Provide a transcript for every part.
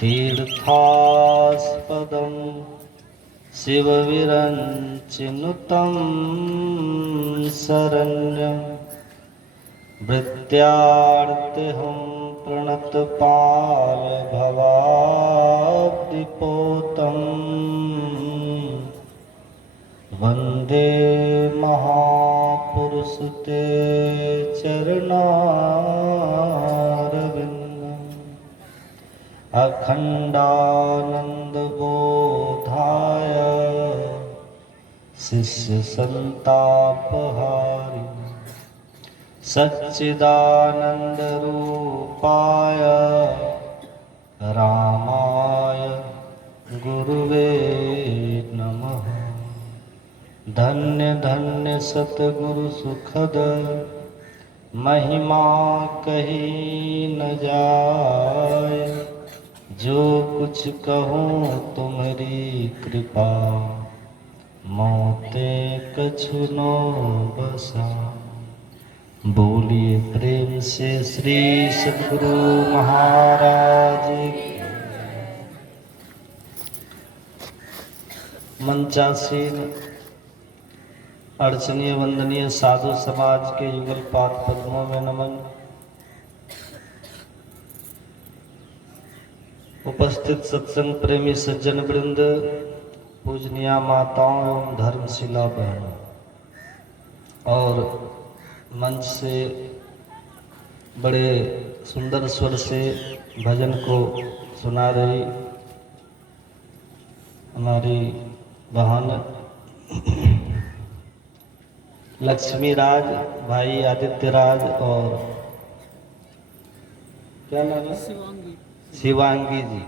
तीर्थास्पदं शिवविरञ्चिनुतं शरण्यं वृत्त्यार्तिहं प्रणतपालभवाब्धिपोतं वन्दे महापुरुषते चरणारविन्दम् अखण्डानन्दबोधाय शिष्यसन्तापहारिणे सच्चिदानन्दरूपाय रामाय गुरुवे नमः। धन्य धन्य सतगुरु सुखद महिमा कही न जाय। जो कुछ कहूँ तुम्हारी कृपा मोते कछु न बसा। बोलिए प्रेम से श्री सद्गुरु महाराज की। मंचासीन अर्चनीय वंदनीय साधु समाज के युगल पाद पद्मों में नमन। उपस्थित सत्संग प्रेमी सज्जन वृंद, पूजनीय माताओं एवं धर्मशिला बहनों और मंच से बड़े सुंदर स्वर से भजन को सुना रही हमारी बहन लक्ष्मी राज, भाई आदित्य राज और क्या नाम है, शिवांगी जी,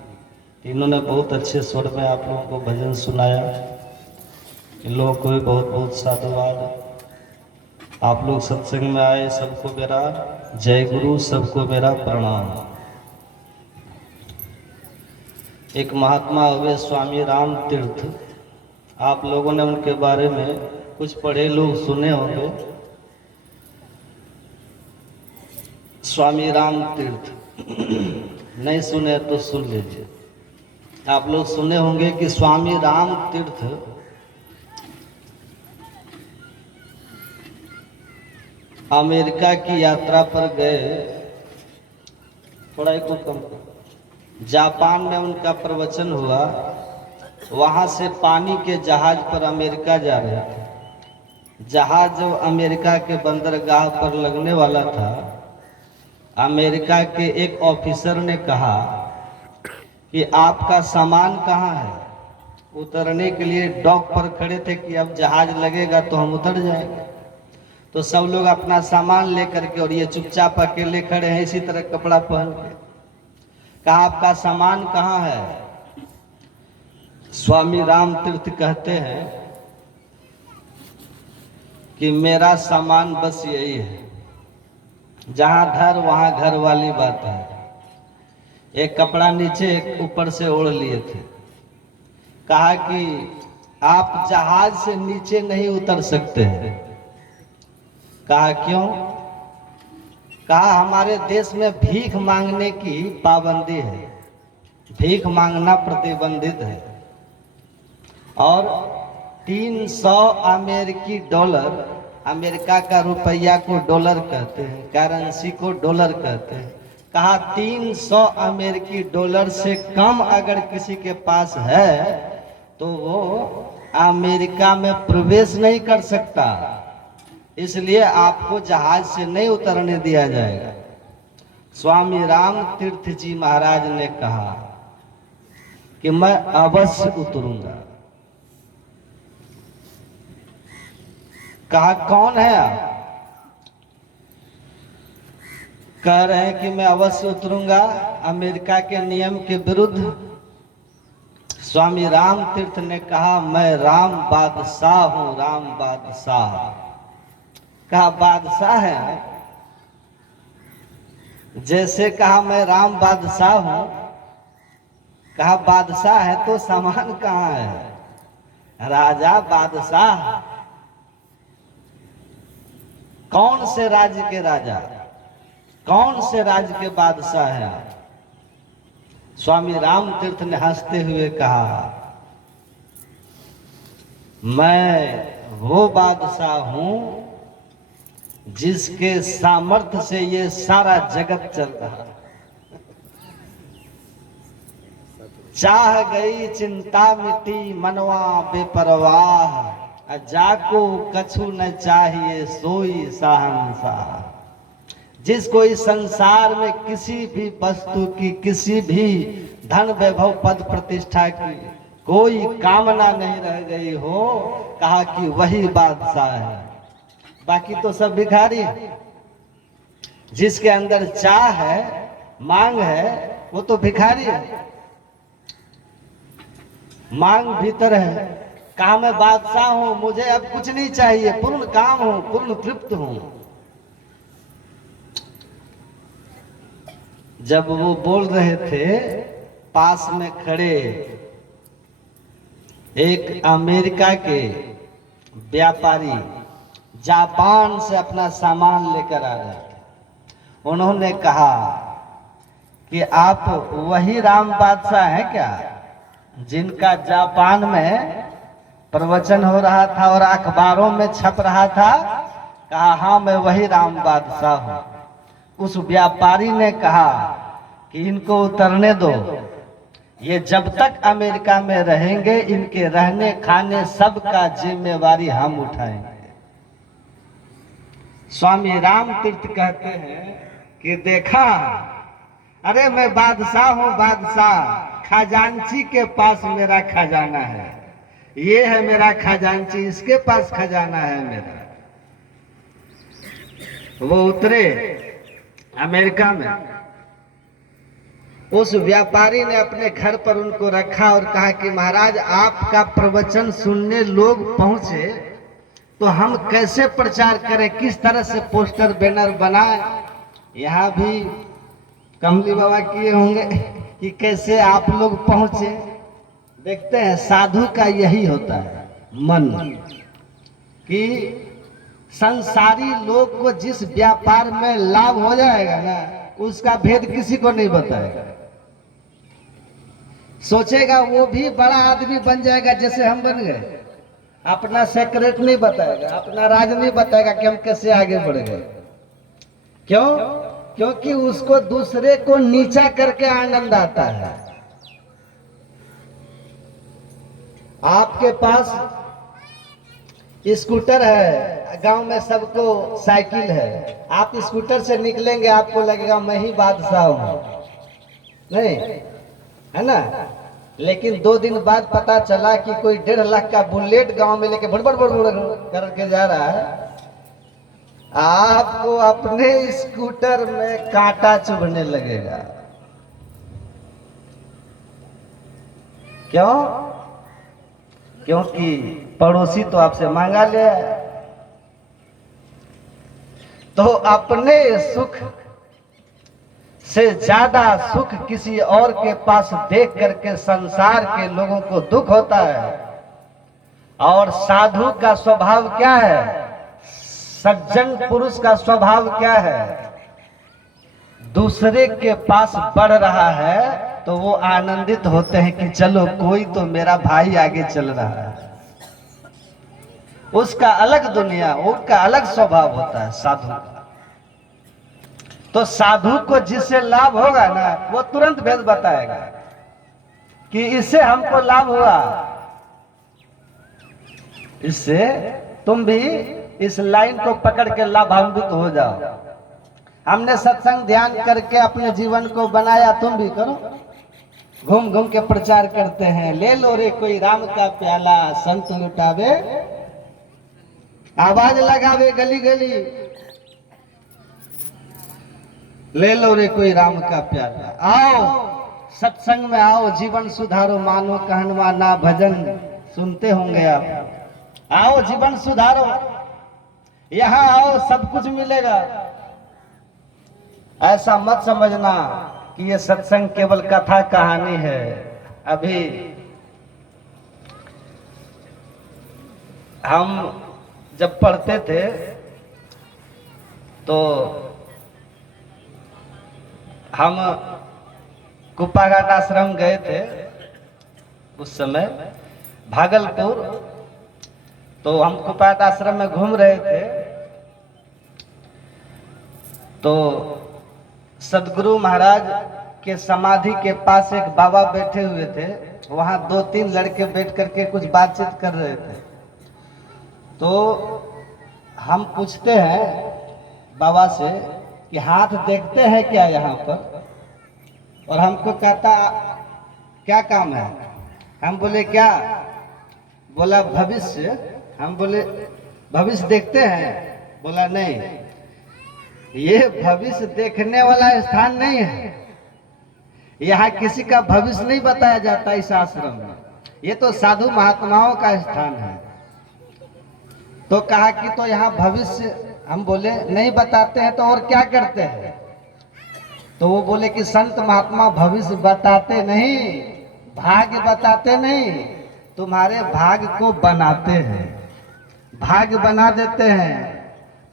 इन्होंने बहुत अच्छे स्वर में आप लोगों को भजन सुनाया। इन लोगों को भी बहुत बहुत साधुवाद। आप लोग सत्संग में आए, सबको मेरा जय गुरु, सबको मेरा प्रणाम। एक महात्मा हुए स्वामी राम तीर्थ, आप लोगों ने उनके बारे में कुछ पढ़े लोग सुने होंगे। स्वामी राम तीर्थ नहीं सुने तो सुन लीजिए। आप लोग सुने होंगे कि स्वामी राम तीर्थ अमेरिका की यात्रा पर गए। थोड़ा को कम। जापान में उनका प्रवचन हुआ। वहां से पानी के जहाज पर अमेरिका जा रहे थे। जहाज जब अमेरिका के बंदरगाह पर लगने वाला था, अमेरिका के एक ऑफिसर ने कहा कि आपका सामान कहाँ है। उतरने के लिए डॉक पर खड़े थे कि अब जहाज लगेगा तो हम उतर जाएंगे। तो सब लोग अपना सामान लेकर के, और ये चुपचाप अकेले खड़े हैं इसी तरह कपड़ा पहन के। कहा आपका सामान कहाँ है। स्वामी राम तीर्थ कहते हैं कि मेरा सामान बस यही है, जहां धर वहां घर वाली बात है। एक कपड़ा नीचे एक ऊपर से ओढ़ लिए थे। कहा कि आप जहाज से नीचे नहीं उतर सकते हैं। कहा क्यों। कहा हमारे देश में भीख मांगने की पाबंदी है, भीख मांगना प्रतिबंधित है। और 300 अमेरिकी डॉलर, अमेरिका का रुपया को डॉलर कहते हैं, करेंसी को डॉलर कहते हैं। कहा 300 अमेरिकी डॉलर से कम अगर किसी के पास है तो वो अमेरिका में प्रवेश नहीं कर सकता। इसलिए आपको जहाज से नहीं उतरने दिया जाएगा। स्वामी राम तीर्थ जी महाराज ने कहा कि मैं अवश्य उतरूंगा। कहा कौन है आप। कह रहे हैं कि मैं अवश्य उतरूंगा अमेरिका के नियम के विरुद्ध। स्वामी राम तीर्थ ने कहा मैं राम बादशाह हूं, राम बादशाह। कहा बादशाह है। जैसे कहा मैं राम बादशाह हूं, कहा बादशाह है तो सामान कहाँ है। राजा बादशाह, कौन से राज्य के राजा, कौन से राज्य के बादशाह हैं आप। स्वामी राम तीर्थ ने हंसते हुए कहा, मैं वो बादशाह हूं जिसके सामर्थ्य से ये सारा जगत चल रहा है। चाह गई चिंता मिटी मनवा बेपरवाह, जाको कछु न चाहिए सोई शहंशाह। जिसको इस संसार में किसी भी वस्तु की, किसी भी धन वैभव पद प्रतिष्ठा की कोई कामना नहीं रह गई हो, कहा कि वही बादशाह है। बाकी तो सब भिखारी है। जिसके अंदर चाह है, मांग है, वो तो भिखारी है। मांग भीतर है, कहा मैं बादशाह हूं, मुझे अब कुछ नहीं चाहिए, पूर्ण काम हूं, पूर्ण तृप्त हूं। जब वो बोल रहे थे, पास में खड़े एक अमेरिका के व्यापारी जापान से अपना सामान लेकर आ रहे थे। उन्होंने कहा कि आप वही राम बादशाह हैं क्या, जिनका जापान में प्रवचन हो रहा था और अखबारों में छप रहा था? कहा हाँ, मैं वही राम बादशाह हूं। उस व्यापारी ने कहा कि इनको उतरने दो, ये जब तक अमेरिका में रहेंगे इनके रहने खाने सब का जिम्मेवारी हम उठाएंगे। स्वामी राम तीर्थ कहते हैं कि देखा, अरे मैं बादशाह हूं, बादशाह, खजांची के पास मेरा खजाना है, ये है मेरा खजांची, इसके पास खजाना है मेरा। वो उतरे अमेरिका में, उस व्यापारी ने अपने घर पर उनको रखा और कहा कि महाराज आपका प्रवचन सुनने लोग पहुंचे तो हम कैसे प्रचार करें, किस तरह से पोस्टर बैनर बनाए। यहाँ भी कमली बाबा किए होंगे कि कैसे आप लोग पहुंचे। देखते हैं साधु का यही होता है मन, कि संसारी लोग को जिस व्यापार में लाभ हो जाएगा ना, उसका भेद किसी को नहीं बताएगा। सोचेगा वो भी बड़ा आदमी बन जाएगा जैसे हम बन गए, अपना सेक्रेट नहीं बताएगा, अपना राज नहीं बताएगा कि हम कैसे आगे बढ़ गए। क्यों? क्योंकि उसको दूसरे को नीचा करके आनंद आता है। आपके पास स्कूटर है, गांव में सबको साइकिल है, आप स्कूटर से निकलेंगे आपको लगेगा मैं ही बादशाह हूं, नहीं है ना। लेकिन 2 दिन बाद पता चला कि कोई 1.5 लाख का बुलेट गांव में लेके बड़ करके जा रहा है, आपको अपने स्कूटर में कांटा चुभने लगेगा। क्यों? क्योंकि पड़ोसी तो आपसे मांगा ले। तो अपने सुख से ज्यादा सुख किसी और के पास देख करके संसार के लोगों को दुख होता है। और साधु का स्वभाव क्या है, सज्जन पुरुष का स्वभाव क्या है, दूसरे के पास बढ़ रहा है तो वो आनंदित होते हैं कि चलो कोई तो मेरा भाई आगे चल रहा है। उसका अलग दुनिया, उसका अलग स्वभाव होता है साधु का। तो साधु को जिससे लाभ होगा ना, वो तुरंत भेद बताएगा कि इससे हमको लाभ हुआ, इससे तुम भी इस लाइन को पकड़ के लाभान्वित हो जाओ। हमने सत्संग ध्यान करके अपने जीवन को बनाया, तुम भी करो। घूम घूम के प्रचार करते हैं, ले लो रे कोई राम का प्याला, संत लुटावे, आवाज लगावे गली गली, ले लो रे कोई राम का प्याला। आओ सत्संग में आओ, जीवन सुधारो, मानो कहनवा ना भजन सुनते होंगे आप। आओ जीवन सुधारो, यहाँ आओ सब कुछ मिलेगा। ऐसा मत समझना कि ये सत्संग केवल कथा कहानी है। अभी हम जब पढ़ते थे तो हम कुप्पाघाट आश्रम गए थे उस समय भागलपुर। तो हम कुप्पाघाट आश्रम में घूम रहे थे तो सदगुरु महाराज के समाधि के पास एक बाबा बैठे हुए थे। वहां 2-3 लड़के बैठ करके कुछ बातचीत कर रहे थे। तो हम पूछते हैं बाबा से कि हाथ देखते हैं क्या यहाँ पर? और हमको कहता क्या काम है? हम बोले क्या? बोला भविष्य। हम बोले भविष्य देखते हैं? बोला नहीं, ये भविष्य देखने वाला स्थान नहीं है। यहाँ किसी का भविष्य नहीं बताया जाता इस आश्रम में। ये तो साधु महात्माओं का स्थान है। तो कहा कि तो यहाँ भविष्य, हम बोले नहीं बताते हैं तो और क्या करते हैं? तो वो बोले कि संत महात्मा भविष्य बताते नहीं, भाग्य बताते नहीं, तुम्हारे भाग्य को बनाते हैं, भाग्य बना देते हैं।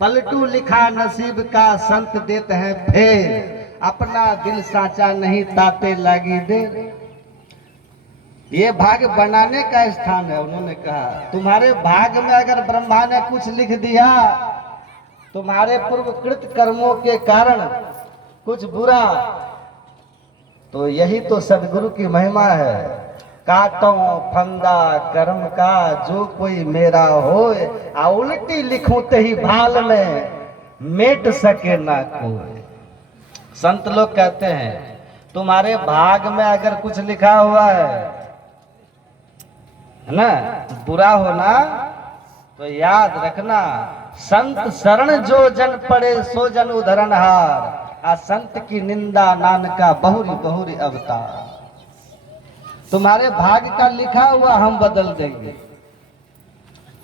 पलटू लिखा नसीब का संत देते हैं फेर, अपना दिल साचा नहीं ताते लगी दे। ये भाग्य बनाने का स्थान है। उन्होंने कहा तुम्हारे भाग्य में अगर ब्रह्मा ने कुछ लिख दिया, तुम्हारे पूर्वकृत कर्मों के कारण कुछ बुरा, तो यही तो सदगुरु की महिमा है। काटो फंदा कर्म का जो कोई मेरा होए, आ उल्टी लिखूं ते ही भाल में मेट सके ना कोई। संत लोग कहते हैं तुम्हारे भाग में अगर कुछ लिखा हुआ है ना बुरा होना, तो याद रखना संत शरण जो जन पड़े सो जन उधरण हार, आ संत की निंदा नानका बहुरी बहुरी अवतार। तुम्हारे भाग्य का लिखा हुआ हम बदल देंगे।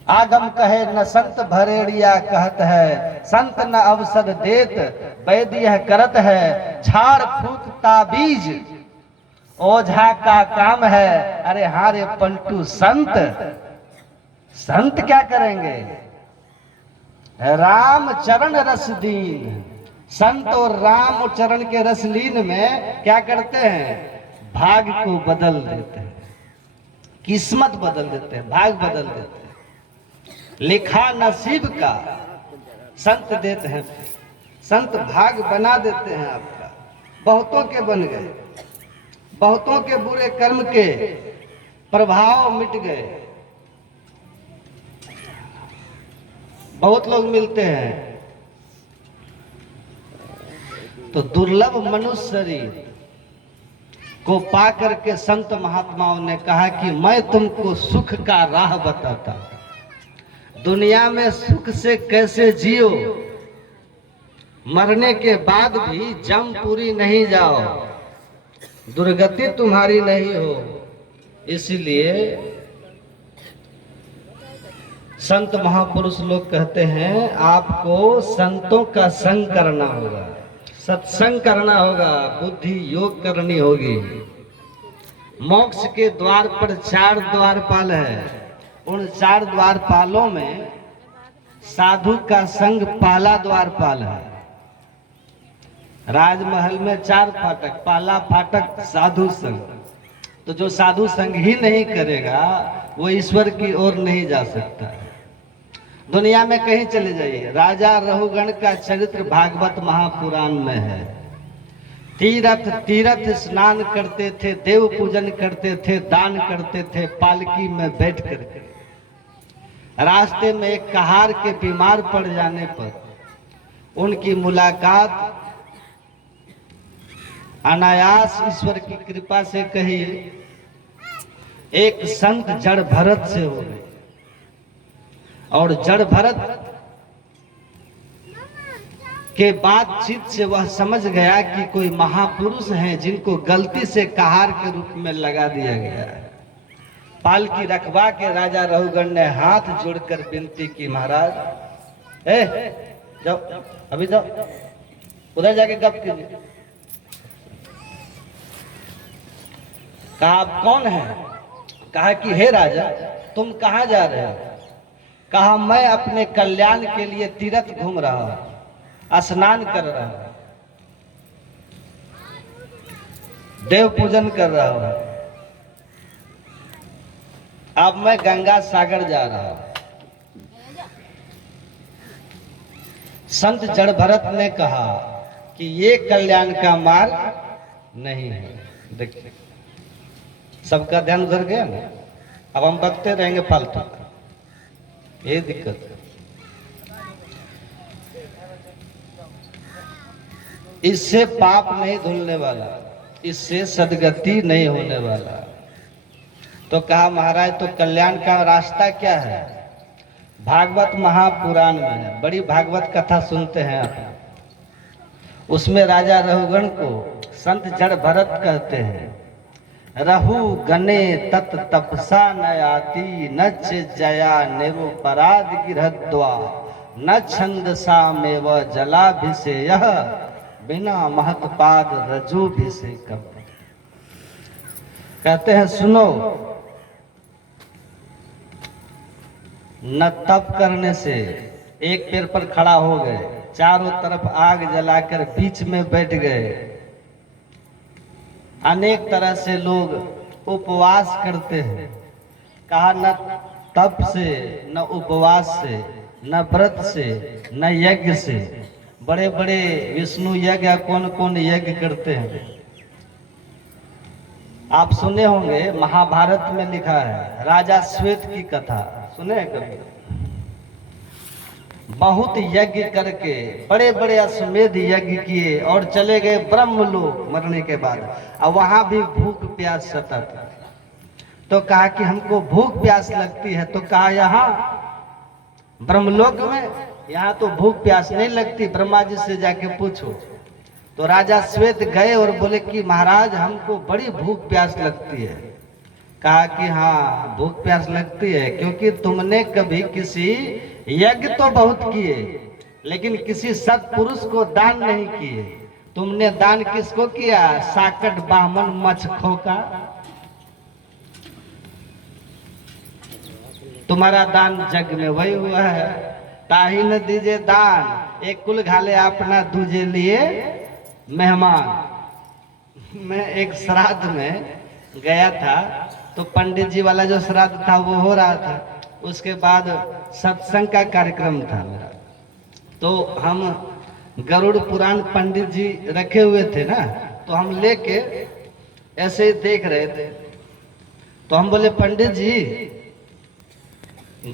आगम कहे न संत भरेड़िया कहत है, संत न अवसर देत वैद्य करत है, झाड़ फूक ताबीज ओझा का काम है। अरे हारे पलटू संत, संत क्या करेंगे? राम चरण रसदीन, संत और राम चरण के रसलीन में क्या करते हैं? भाग को बदल देते हैं, किस्मत बदल देते हैं, भाग बदल देते हैं। लिखा नसीब का संत देते हैं, संत भाग बना देते हैं आपका। बहुतों के बन गए, बहुतों के बुरे कर्म के प्रभाव मिट गए। बहुत लोग मिलते हैं तो दुर्लभ मनुष्य शरीर को पा करके संत महात्माओं ने कहा कि मैं तुमको सुख का राह बताता, दुनिया में सुख से कैसे जियो, मरने के बाद भी जमपुरी नहीं जाओ, दुर्गति तुम्हारी नहीं हो। इसीलिए संत महापुरुष लोग कहते हैं आपको संतों का संग करना होगा, सत्संग करना होगा, बुद्धि योग करनी होगी। मोक्ष के द्वार पर 4 द्वारपाल है। उन 4 द्वारपालों में साधु का संग पहला द्वारपाल है। राजमहल में 4 फाटक, पहला फाटक साधु संग। तो जो साधु संग ही नहीं करेगा वो ईश्वर की ओर नहीं जा सकता। दुनिया में कहीं चले जाइए, राजा रहुगण का चरित्र भागवत महापुराण में है। तीर्थ तीर्थ स्नान करते थे, देव पूजन करते थे, दान करते थे पालकी में बैठ करके। रास्ते में एक कहार के बीमार पड़ जाने पर उनकी मुलाकात अनायास ईश्वर की कृपा से कहिए एक संत जड़ भरत से हो गई। और जड़ भरत के बातचीत से वह समझ गया कि कोई महापुरुष हैं जिनको गलती से कहार के रूप में लगा दिया गया है। पालकी रखवा के राजा रहुगण ने हाथ जोड़कर विनती की, महाराज जाओ, अभी जाओ, उधर जाके गप कीजिए। कहा आप कौन हैं? कहा कि हे राजा तुम कहाँ जा रहे हो? कहा मैं अपने कल्याण के लिए तीर्थ घूम रहा हूं, स्नान कर रहा हूं। देव पूजन कर रहा हूं। अब मैं गंगा सागर जा रहा हूं। संत जड़ भरत ने कहा कि ये कल्याण का मार्ग नहीं है। देखिए सबका ध्यान उधर गया ना, अब हम बकते रहेंगे फालतू, ये दिक्कत है। इससे पाप नहीं धुलने वाला, इससे सदगति नहीं होने वाला। तो कहा महाराज तो कल्याण का रास्ता क्या है? भागवत महापुराण में है, बड़ी भागवत कथा सुनते हैं आप। उसमें राजा रघुगण को संत जड़ भरत कहते हैं, रहु गणे तत तपसा नयाति नच जया निरुपराध गिरहद्वा न छंदसा मेव जलाभिषेय बिना महत्पाद रजोभिषेकम। कहते हैं सुनो, न तप करने से एक पैर पर खड़ा हो गए, चारों तरफ आग जलाकर बीच में बैठ गए, अनेक तरह से लोग उपवास करते हैं। कहा न तप से, न उपवास से, न व्रत से, न यज्ञ से। बड़े बड़े विष्णु यज्ञ कौन कौन यज्ञ करते हैं आप सुने होंगे, महाभारत में लिखा है राजा श्वेत की कथा सुने हैं कभी? बहुत यज्ञ करके बड़े बड़े अश्वमेध यज्ञ किए और चले गए ब्रह्मलोक मरने के बाद। और वहां भी भूख प्यास सतत। तो कहा कि हमको भूख प्यास लगती है। तो कहा यहाँ ब्रह्मलोक में यहाँ तो भूख प्यास नहीं लगती, ब्रह्मा जी से जाके पूछो। तो राजा श्वेत गए और बोले कि महाराज हमको बड़ी भूख प्यास लगती है। कहा कि हाँ भूख प्यास लगती है क्योंकि तुमने कभी किसी यज्ञ तो बहुत किए लेकिन किसी सत्पुरुष को दान नहीं किए। तुमने दान किसको किया? साकट बामन मछखों का। तुम्हारा दान जग में वही हुआ है। ताही न दीजिए दान, एक कुल घाले अपना दूजे लिए मेहमान। मैं एक श्राद्ध में गया था तो पंडित जी वाला जो श्राद्ध था वो हो रहा था। उसके बाद सत्संग का कार्यक्रम था मेरा। तो हम गरुड़ पुराण पंडित जी रखे हुए थे ना, तो हम लेके ऐसे ही देख रहे थे। तो हम बोले पंडित जी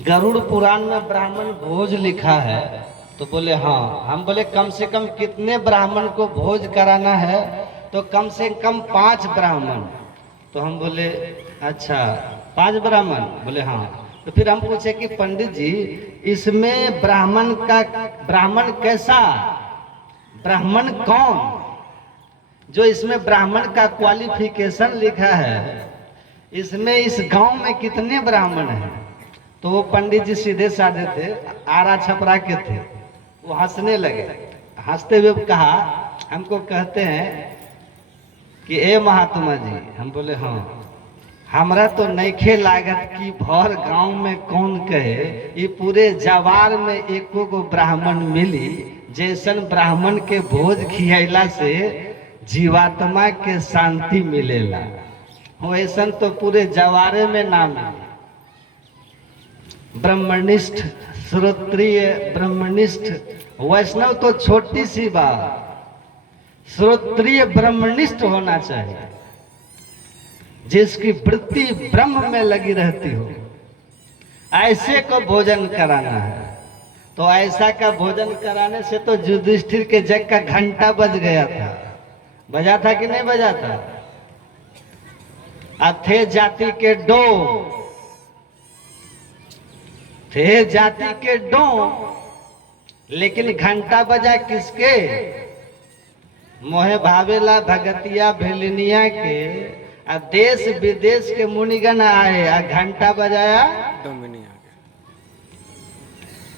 गरुड़ पुराण में ब्राह्मण भोज लिखा है। तो बोले हाँ। हम बोले कम से कम कितने ब्राह्मण को भोज कराना है? तो कम से कम 5 ब्राह्मण। तो हम बोले अच्छा 5 ब्राह्मण? बोले हाँ। तो फिर हम पूछे कि पंडित जी इसमें ब्राह्मण कैसा, ब्राह्मण कौन? जो इसमें ब्राह्मण का क्वालिफिकेशन लिखा है, इसमें इस गांव में कितने ब्राह्मण हैं? तो वो पंडित जी सीधे साधे थे, आरा छपरा के थे। वो हंसने लगे। हंसते हुए कहा, हमको कहते हैं कि ए महात्मा जी। हम बोले हाँ। हमरा तो नईखे लागत कि भर गांव में कौन कहे ये पूरे जवार में एको गो ब्राह्मण मिली जैसन ब्राह्मण के भोज खियाला से जीवात्मा के शांति मिलेला, वैसन तो पूरे जवारे में ना मिले। ब्रह्मनिष्ठ श्रोत्रिय ब्रह्मनिष्ठ वैष्णव तो छोटी सी बात, श्रोत्रिय ब्रह्मनिष्ठ होना चाहिए जिसकी वृत्ति ब्रह्म में लगी रहती हो, ऐसे को भोजन कराना है। तो ऐसा का भोजन कराने से तो युधिष्ठिर के जग का घंटा बज गया था। बजा था कि नहीं बजा था? थे जाति के डो, थे जाति के डो, लेकिन घंटा बजा किसके? मोहे भावेला भगतिया भेलिनिया के। देश विदेश के मुनिगण आए, घंटा बजाया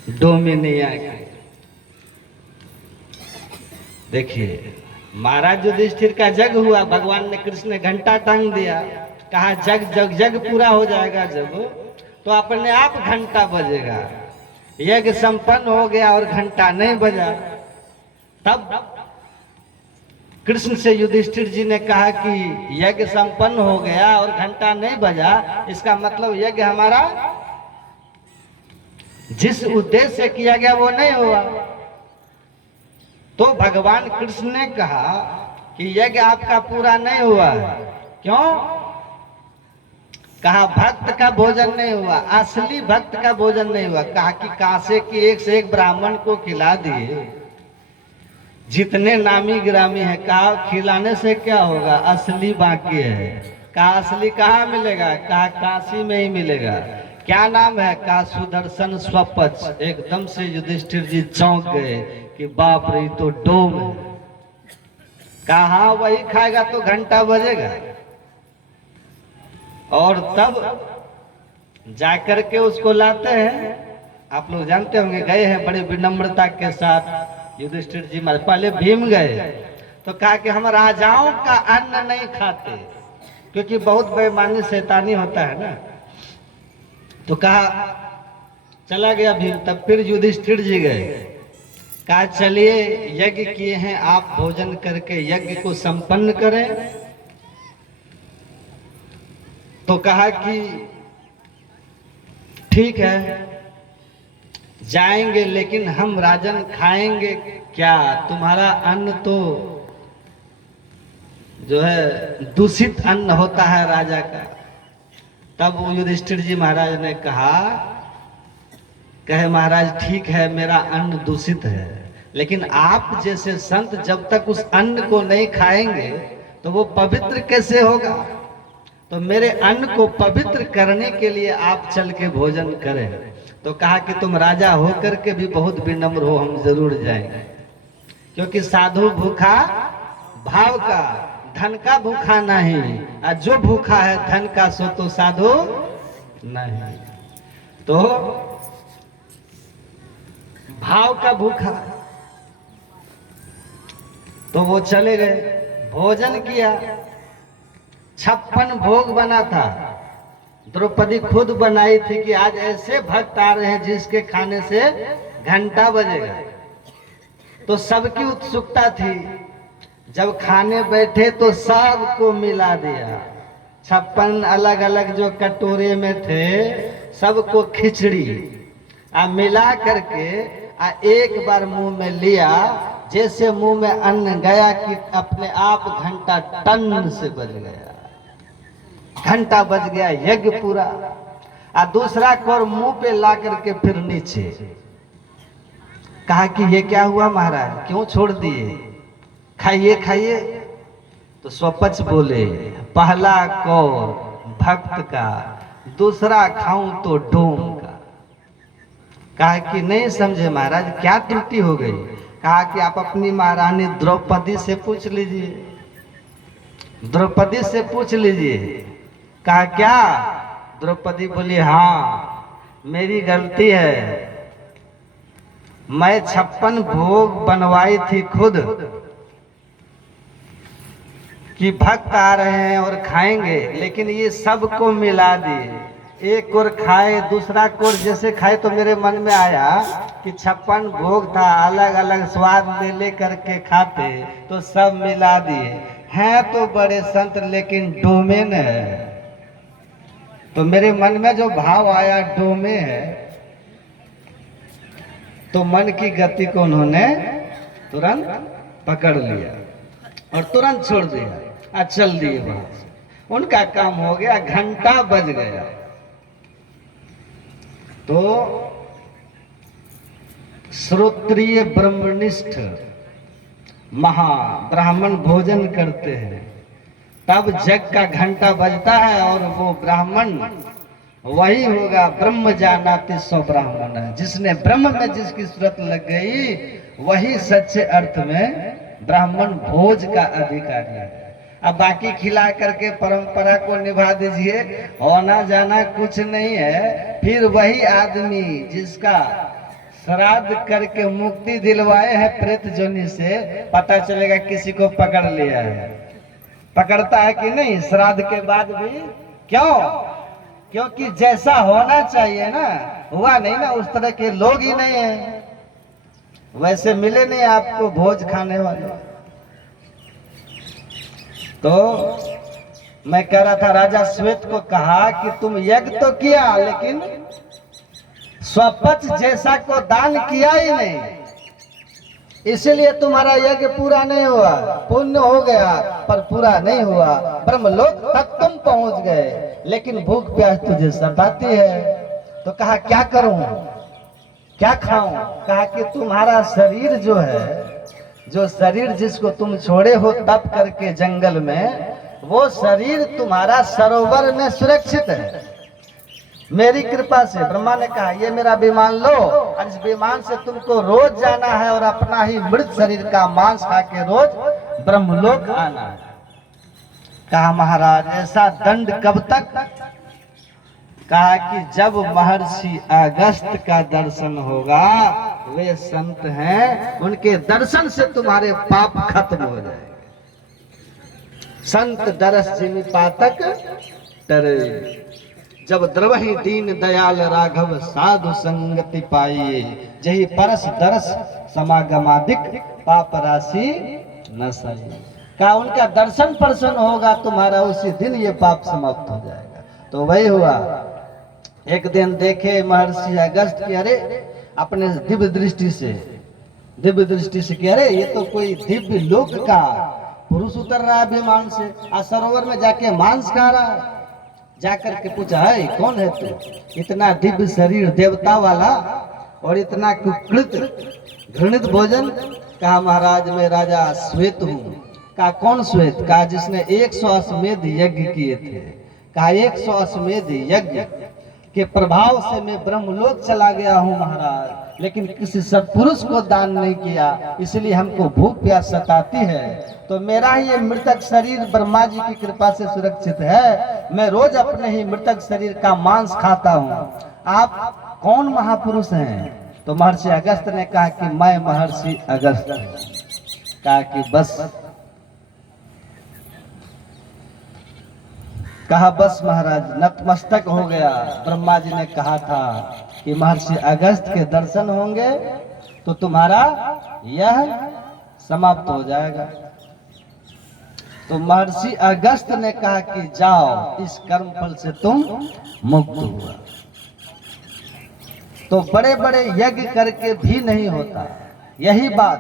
डोमिनिया के। देखिए महाराज युधिष्ठिर का जग हुआ, भगवान ने कृष्ण ने घंटा टांग दिया। कहा जग जग जग पूरा हो जाएगा जब तो अपने आप घंटा बजेगा। यज्ञ संपन्न हो गया और घंटा नहीं बजा। तब कृष्ण से युधिष्ठिर जी ने कहा कि यज्ञ संपन्न हो गया और घंटा नहीं बजा, इसका मतलब यज्ञ हमारा जिस उद्देश्य से किया गया वो नहीं हुआ। तो भगवान कृष्ण ने कहा कि यज्ञ आपका पूरा नहीं हुआ है। क्यों? कहा भक्त का भोजन नहीं हुआ, असली भक्त का भोजन नहीं हुआ। कहा कि कासे की एक से एक ब्राह्मण को खिला दिए, जितने नामी गिरामी है, कहा खिलाने से क्या होगा, असली बाकी है। कहा असली कहाँ मिलेगा? कहा काशी में ही मिलेगा। क्या नाम है? कहा सुदर्शन स्वपच। एकदम से युधिष्ठिर जी चौंक गए कि बाप रे तो डोम है। कहा हाँ वही खाएगा तो घंटा बजेगा। और तब जाकर के उसको लाते हैं। आप लोग जानते होंगे, गए हैं बड़ी विनम्रता के साथ युधिष्ठिर जी महाराज। पहले भीम गए तो कहा कि हम राजाओं का अन्न नहीं खाते, क्योंकि बहुत बेईमानी शैतानी होता है ना। तो कहा चला गया भीम। तब फिर युधिष्ठिर जी गए, कहा चलिए यज्ञ किए हैं, आप भोजन करके यज्ञ को संपन्न करें। तो कहा कि ठीक है जाएंगे, लेकिन हम राजन खाएंगे क्या? तुम्हारा अन्न तो जो है दूषित अन्न होता है राजा का। तब युधिष्ठिर जी महाराज ने कहे महाराज ठीक है मेरा अन्न दूषित है, लेकिन आप जैसे संत जब तक उस अन्न को नहीं खाएंगे तो वो पवित्र कैसे होगा? तो मेरे अन्न को पवित्र करने के लिए आप चल के भोजन करें। तो कहा कि तुम राजा होकर के भी बहुत विनम्र हो, हम जरूर जाएंगे, क्योंकि साधु भूखा भाव का, धन का भूखा नहीं, और जो भूखा है धन का सो तो साधु नहीं। तो भाव का भूखा। तो वो चले गए, भोजन किया। 56 भोग बना था। द्रौपदी खुद बनाई थी कि आज ऐसे भक्त आ रहे हैं जिसके खाने से घंटा बजेगा। तो सबकी उत्सुकता थी। जब खाने बैठे तो सबको मिला दिया। 56 अलग अलग जो कटोरे में थे सबको खिचड़ी मिला करके एक बार मुंह में लिया। जैसे मुंह में अन्न गया कि अपने आप घंटा टन से बज गया। घंटा बज गया, यज्ञ पूरा। दूसरा कौर मुंह पे ला करके फिर नीचे। कहा कि ये क्या हुआ महाराज, क्यों छोड़ दिए? खाइए खाइए। तो स्वपच बोले पहला कौर भक्त का, दूसरा खाऊं तो डोम का। कहा कि नहीं समझे महाराज, क्या त्रुटि हो गई? कहा कि आप अपनी महारानी द्रौपदी से पूछ लीजिए, द्रौपदी से पूछ लीजिए। कहा क्या? द्रौपदी बोली हाँ मेरी गलती है, मैं 56 भोग बनवाई थी खुद कि भक्त आ रहे हैं और खाएंगे, लेकिन ये सबको मिला दिए। एक कोर खाए, दूसरा कोर जैसे खाए तो मेरे मन में आया कि 56 भोग था, अलग अलग स्वाद ले ले करके खाते, तो सब मिला दिए। हैं तो बड़े संत लेकिन डोमेन है। तो मेरे मन में जो भाव आया डोमे है, तो मन की गति को उन्होंने तुरंत पकड़ लिया और तुरंत छोड़ दिया, चल दिए वहां से। उनका काम हो गया, घंटा बज गया। तो श्रोत्रिय ब्रह्मनिष्ठ महा ब्राह्मण भोजन करते हैं, तब जग का घंटा बजता है और वो ब्राह्मण वही होगा ब्रह्म जानाति सो ब्राह्मण है। जिसने ब्रह्म में जिसकी सूरत लग गई वही सच्चे अर्थ में ब्राह्मण भोज का अधिकारी है। अब बाकी खिला करके परंपरा को निभा दीजिए, होना जाना कुछ नहीं है। फिर वही आदमी जिसका श्राद्ध करके मुक्ति दिलवाए हैं प्रेत जोनि से, पता चलेगा किसी को पकड़ लिया है। पकड़ता है कि नहीं श्राद्ध के बाद भी? क्यों? क्योंकि जैसा होना चाहिए ना हुआ नहीं ना, उस तरह के लोग ही नहीं है, वैसे मिले नहीं आपको भोज खाने वाले। तो मैं कह रहा था, राजा श्वेत को कहा कि तुम यज्ञ तो किया लेकिन स्वपच जैसा को दान किया ही नहीं, इसीलिए तुम्हारा यज्ञ पूरा नहीं हुआ। पुण्य हो गया पर पूरा नहीं हुआ, ब्रह्मलोक तक तुम पहुंच गए लेकिन भूख प्यास तुझे सताती है। तो कहा क्या करूं, क्या खाऊं? कहा कि तुम्हारा शरीर जो है, जो शरीर जिसको तुम छोड़े हो तप करके जंगल में, वो शरीर तुम्हारा सरोवर में सुरक्षित है मेरी कृपा से। ब्रह्मा ने कहा ये मेरा विमान लो और इस विमान से तुमको रोज जाना है और अपना ही मृत शरीर का मांस खा के रोज ब्रह्मलोक आना है। कहा महाराज ऐसा दंड कब तक? कहा कि जब महर्षि अगस्त का दर्शन होगा, वे संत हैं, उनके दर्शन से तुम्हारे पाप खत्म हो जाएंगे। संत दरस जिमि पातक टरे, जब द्रवहि दीन दयाल राघव साधु संगति पाइए, जही परस दरस समागमादिक पाप राशि न सही। का उनका दर्शन प्रसन्न होगा तुम्हारा, उसी दिन ये पाप समाप्त हो जाएगा। तो वही हुआ। एक दिन देखे महर्षि अगस्त की, अरे अपने दिव्य दृष्टि से कि अरे ये तो कोई दिव्य लोक का पुरुष उतर रहा है विमान से, आज सरोवर में जाके मांस खा रहा है। जाकर के पूछा है कौन है तू, इतना दिव्य शरीर देवता वाला और इतना कुकृत घृणित भोजन? कहा महाराज मैं राजा श्वेत हूँ। कहा कौन श्वेत? कहा जिसने 100 अश्वमेध यज्ञ किए थे। कहा 100 अश्वमेध यज्ञ के प्रभाव से मैं ब्रह्मलोक चला गया हूँ महाराज, लेकिन किसी सत्पुरुष को दान नहीं किया, इसलिए हमको भूख प्यास सताती है। तो मेरा ही ये मृतक शरीर ब्रह्मा जी की कृपा से सुरक्षित है। मैं रोज अपने ही मृतक शरीर का मांस खाता हूँ। आप कौन महापुरुष हैं? तो महर्षि अगस्त ने कहा कि मैं महर्षि अगस्त। कहा कि बस, कहा बस महाराज, नतमस्तक हो गया। ब्रह्मा जी ने कहा था कि महर्षि अगस्त के दर्शन होंगे तो तुम्हारा यह समाप्त हो जाएगा। तो महर्षि अगस्त ने कहा कि जाओ, इस कर्म फल से तुम मुक्त हुआ। तो बड़े बड़े यज्ञ करके भी नहीं होता। यही बात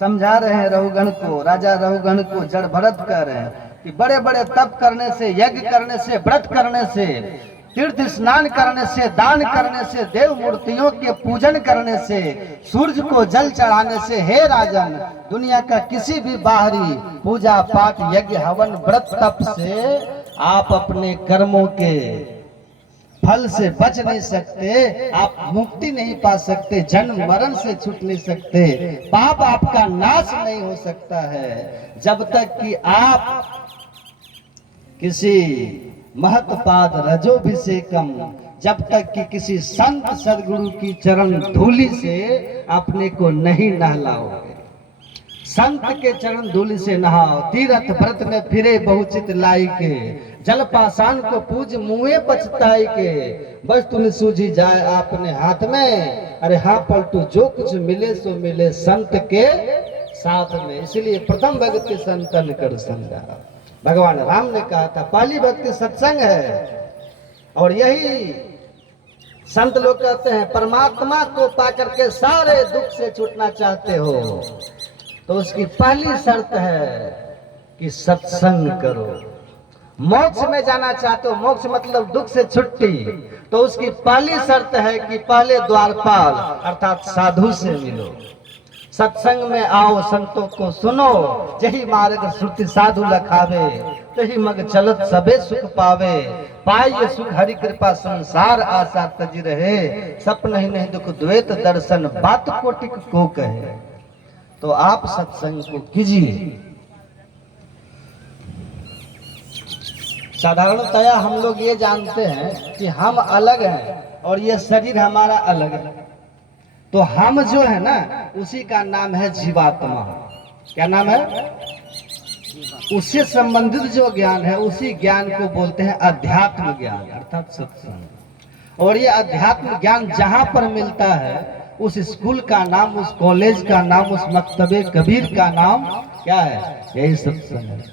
समझा रहे हैं रघुगण को, राजा रघुगण को जड़ भरत कह रहे हैं कि बड़े बड़े तप करने से, यज्ञ करने से, व्रत करने से, तीर्थ स्नान करने से, दान करने से, देव मूर्तियों के पूजन करने से, सूर्य को जल चढ़ाने से, हे राजन, दुनिया का किसी भी बाहरी पूजा पाठ यज्ञ हवन व्रत तप से आप अपने कर्मों के फल से बच नहीं सकते, आप मुक्ति नहीं पा सकते, जन्म मरण से छूट नहीं सकते, पाप आपका नाश नहीं हो सकता है जब तक कि आप किसी महत्पाद रजोभिषेकम, जब तक कि किसी संत सदगुरु की चरण धूलि से अपने को नहीं नहलाओगे। संत के चरण धूलि से नहाओ। तीरथ व्रत में फिरे बहुचित लाई के, जल पाषाण को पूज मुँहे पछताई के, बस तुम सूझी जाए आपने हाथ में, अरे हाँ पलटू जो कुछ मिले सो मिले संत के साथ में। इसलिए प्रथम भक्ति संतन कर संगा। भगवान राम ने कहा था पहली भक्ति सत्संग है। और यही संत लोग कहते हैं परमात्मा को पाकर के सारे दुख से छूटना चाहते हो तो उसकी पहली शर्त है कि सत्संग करो। मोक्ष में जाना चाहते हो, मोक्ष मतलब दुख से छुट्टी, तो उसकी पहली शर्त है कि पहले द्वारपाल अर्थात साधु से मिलो। सत्संग में आओ, संतों को सुनो, जही मार्ग श्रुति साधु लखावे, तही मग चलत सबे सुख पावे, पाइए सुख हरि कृपा संसार आशा तज रहे, सपन ही नहीं दुख द्वैत दर्शन बात कोटिक को कहे। तो आप सत्संग को कीजिए। साधारणतया हम लोग ये जानते हैं कि हम अलग हैं और ये शरीर हमारा अलग है, तो हम जो है ना उसी का नाम है जीवात्मा। क्या नाम है? उससे संबंधित जो ज्ञान है उसी ज्ञान को बोलते हैं अध्यात्म ज्ञान अर्थात सत्संग। और ये अध्यात्म ज्ञान जहां पर मिलता है उस स्कूल का नाम, उस कॉलेज का नाम, उस मक्तबे कबीर का नाम क्या है? यही सत्संग है।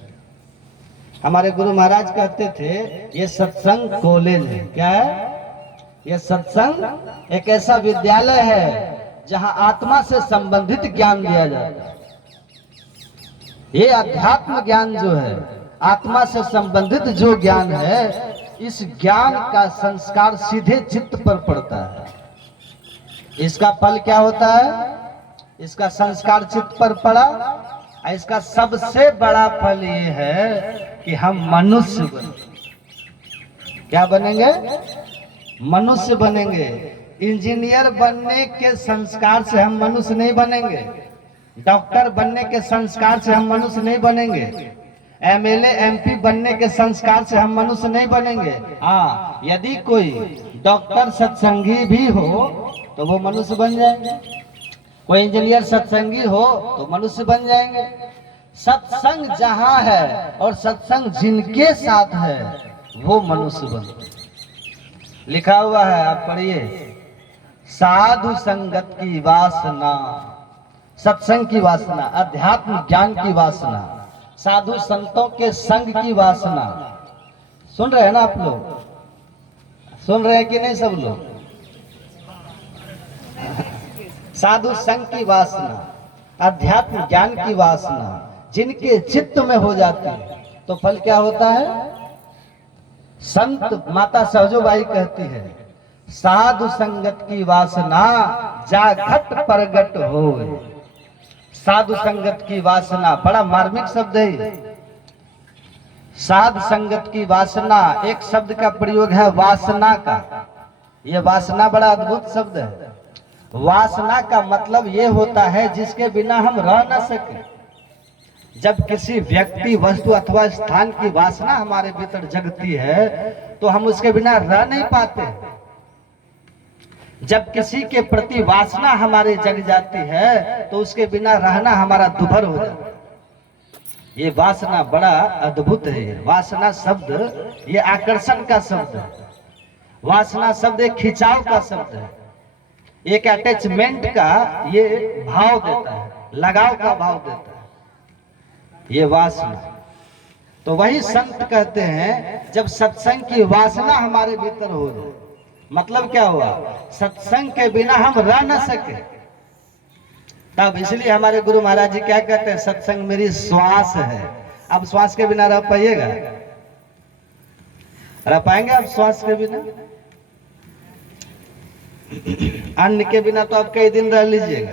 हमारे गुरु महाराज कहते थे ये सत्संग कॉलेज है। क्या है? ये सत्संग एक ऐसा विद्यालय है जहां आत्मा से संबंधित ज्ञान दिया जाता है। ये अध्यात्म ज्ञान जो है, आत्मा से संबंधित जो ज्ञान है, इस ज्ञान का संस्कार सीधे चित्त पर पड़ता है। इसका फल क्या होता है? इसका संस्कार चित्त पर पड़ा, इसका सबसे बड़ा फल ये है कि हम मनुष्य बनेंगे। क्या बनेंगे? मनुष्य बनेंगे। इंजीनियर बनने के संस्कार से हम मनुष्य नहीं बनेंगे, डॉक्टर बनने के संस्कार से हम मनुष्य नहीं बनेंगे, एमएलए एमपी बनने के संस्कार से हम मनुष्य नहीं बनेंगे। हाँ, यदि कोई डॉक्टर सत्संगी भी हो तो वो मनुष्य बन जाएंगे, कोई इंजीनियर सत्संगी हो तो मनुष्य बन जाएंगे। सत्संग जहां है और सत्संग जिनके साथ है वो मनुष्य बनते। लिखा हुआ है, आप पढ़िए, साधु संगत की वासना, सत्संग की वासना, अध्यात्म ज्ञान की वासना, साधु संतों के संग की वासना। सुन रहे हैं ना आप लोग? सुन रहे हैं कि नहीं सब लोग? साधु संग की वासना, अध्यात्म ज्ञान की वासना जिनके चित्त में हो जाती है तो फल क्या होता है? संत माता सहजोबाई कहती है, साधु संगत की वासना जागत प्रगट हो। साधु संगत की वासना बड़ा मार्मिक शब्द है। साधु संगत की वासना, एक शब्द का प्रयोग है वासना का। यह वासना बड़ा अद्भुत शब्द है। वासना का मतलब यह होता है जिसके बिना हम रह न सके। जब किसी व्यक्ति, वस्तु अथवा स्थान की वासना हमारे भीतर जगती है तो हम उसके बिना रह नहीं पाते। जब किसी के प्रति वासना हमारे जग जाती है तो उसके बिना रहना हमारा दुभर हो जाता है। ये वासना बड़ा अद्भुत है। वासना शब्द ये आकर्षण का शब्द है। वासना शब्द एक खिंचाव का शब्द है, एक अटैचमेंट का ये भाव देता है, लगाव का भाव देता है ये वासना। तो वही संत कहते हैं जब सत्संग की वासना हमारे भीतर हो जाए, मतलब क्या हुआ? सत्संग के बिना हम रह न सके। तब इसलिए हमारे गुरु महाराज जी क्या कहते हैं? सत्संग मेरी श्वास है। अब श्वास के बिना रह पाइएगा? रह पाएंगे आप श्वास के बिना? अन्न के बिना तो आप कई दिन रह लीजिएगा,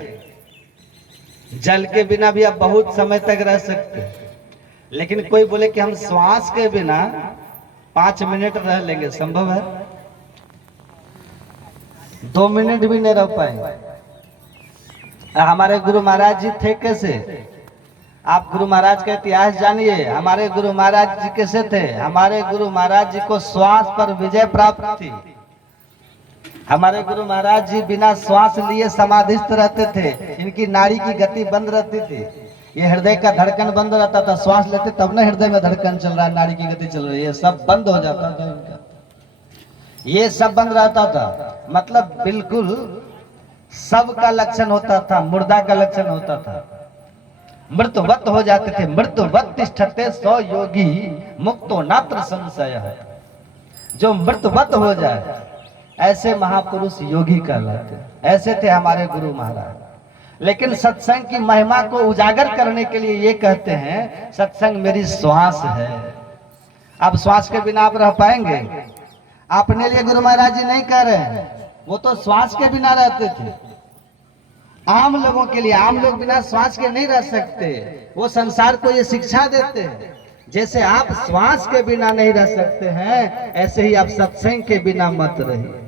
जल के बिना भी आप बहुत समय तक रह सकते हैं, लेकिन कोई बोले कि हम श्वास के बिना 5 मिनट रह लेंगे, संभव है? 2 मिनट भी नहीं रह पाएंगे। हमारे गुरु महाराज जी थे कैसे? आप गुरु महाराज का इतिहास जानिए। हमारे गुरु महाराज जी कैसे थे? हमारे गुरु महाराज जी को श्वास पर विजय प्राप्त थी। हमारे गुरु महाराज जी बिना श्वास लिए समाधिस्थ रहते थे। इनकी नाड़ी की गति बंद रहती थी, ये हृदय का धड़कन बंद रहता था। श्वास लेते तब ना हृदय में धड़कन चल रहा है, नाड़ी की गति चल रही है, सब बंद हो जाता था इनका, ये सब बंद रहता था। मतलब बिल्कुल सब का लक्षण होता था, मुर्दा का लक्षण होता था। मृतवत हो जाते थे। मृतवत तिष्ठते सो योगी मुक्तो नात्र संशय। जो मृतवत हो जाए ऐसे महापुरुष योगी कहलाते। ऐसे थे हमारे गुरु महाराज। लेकिन सत्संग की महिमा को उजागर करने के लिए ये कहते हैं सत्संग मेरी श्वास है। अब श्वास के बिना आप रह पाएंगे? अपने लिए गुरु महाराज जी नहीं कह रहे हैं, वो तो श्वास के बिना रहते थे। आम लोगों के लिए, आम लोग बिना श्वास के नहीं रह सकते। वो संसार को ये शिक्षा देते हैं जैसे आप श्वास के बिना नहीं रह सकते हैं, ऐसे ही आप सत्संग के बिना मत रहिए।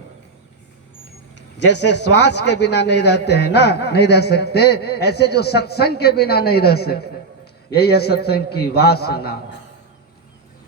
जैसे श्वास के बिना नहीं रहते हैं ना, नहीं रह सकते, ऐसे जो सत्संग के बिना नहीं रह सकते। यही है सत्संग की वासना।